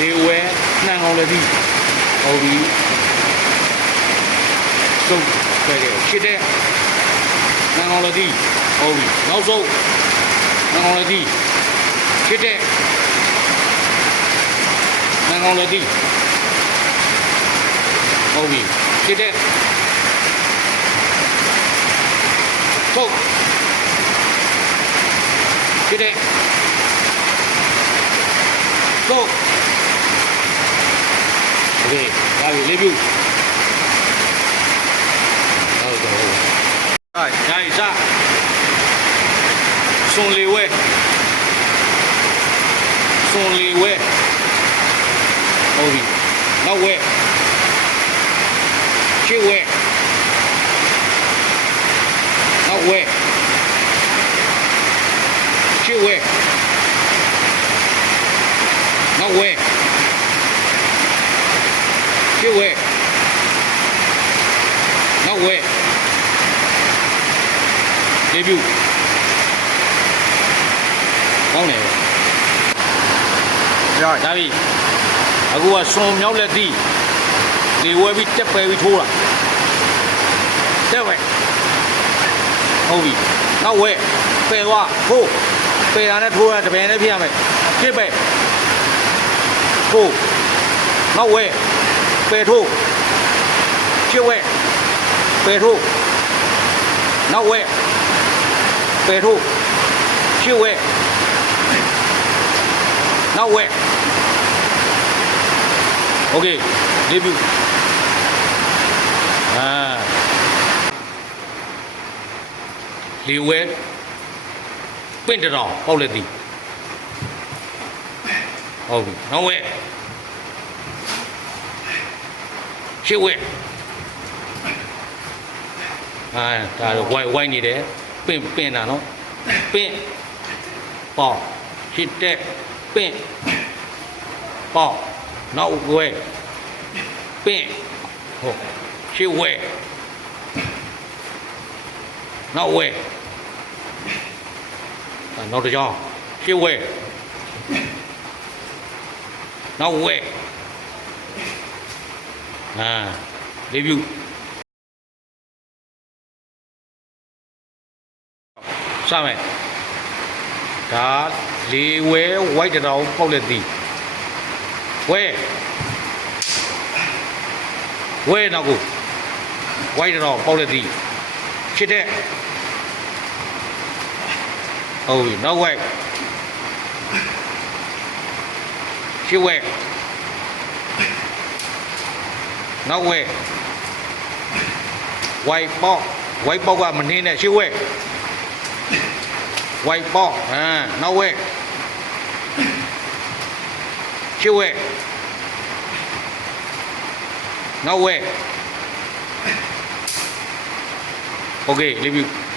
လေဝဲနှံကောင်းလည်းဒီဟုတ်ပြီစုပ်ပဲလေရှစ်တဲ့နှံကောင်းလည်းဒီဟုတ်ပြီနောက်ဆုံးနှံကောင်းလည်းဒီရှစ်တဲ့နှံကောင်းလည်းဒီဟုတ်ပြီရှစ်တဲ့ထုတ်ရှစ်တဲ့ထုတ် โอเคဒါပြီလေးပြုဟုတ်တယ်ဟုတ်အဲ့ဒါကြီးစစွန်လေးဝဲစွန်လေးဝဲဟုတ်ပြီနောက်ဝဲရှစ်ဝဲနောက်ဝဲရှစ်ဝဲနောက်ဝဲရှစ်ဝဲနောက်ဝဲဒေဗျူကောင်းတယ်ရဒါပြီအခုကစွန်မြောက်လက်သီးဒီဝဲပြီးတက်ပယ်ပြီးထိုးတာတက်ဝဲဟုတ်ပြီနောက်ဝဲပယ်သွားထိုးပယ်တာနဲ့ထိုးတာတပယ်နဲ့ဖြစ်ရမယ်ရှစ်ပဲထိုးနောက်ဝဲပယ်ထိုးရှစ်ဝဲပယ်ထိုးနောက်ဝဲပယ်ထိုးရှစ်ဝဲနောက်ဝဲโอเคလေးပြုလေးဝဲပင့်တောင်ပေါက်လက်သည်ဟုတ်ပြီနောက်ဝဲရှစ်ဝဲဒါတော့ဝိုင်းနေတယ်ပင့်တာနော်ပင့်ပေါက်ရှစ်တက်ပင့်ပေါက်နောက်ဝဲပင့်ဟုတ်ရှစ်ဝဲနောက်ဝဲနောက်တစ်ကြောင်းရှစ်ဝဲနောက်ဝဲလေးပြုစမယ်ဒါလေးဝဲဝိုက်တောင်ပေါက်လက်သည်ဝဲနောက်ကိုဝိုက်တောင်ပေါက်လက်သည်ရှစ်တဲ့ဟုတ်ပြီနောက်ဝဲရှစ်ဝဲနောက်ဝဲဝိုက်ပေါက်ကမနှင်းနဲ့ရှစ်ဝဲဝိုက်ပေါက်နောက်ဝဲရှစ်ဝဲနောက်ဝဲโอเคလေးပြု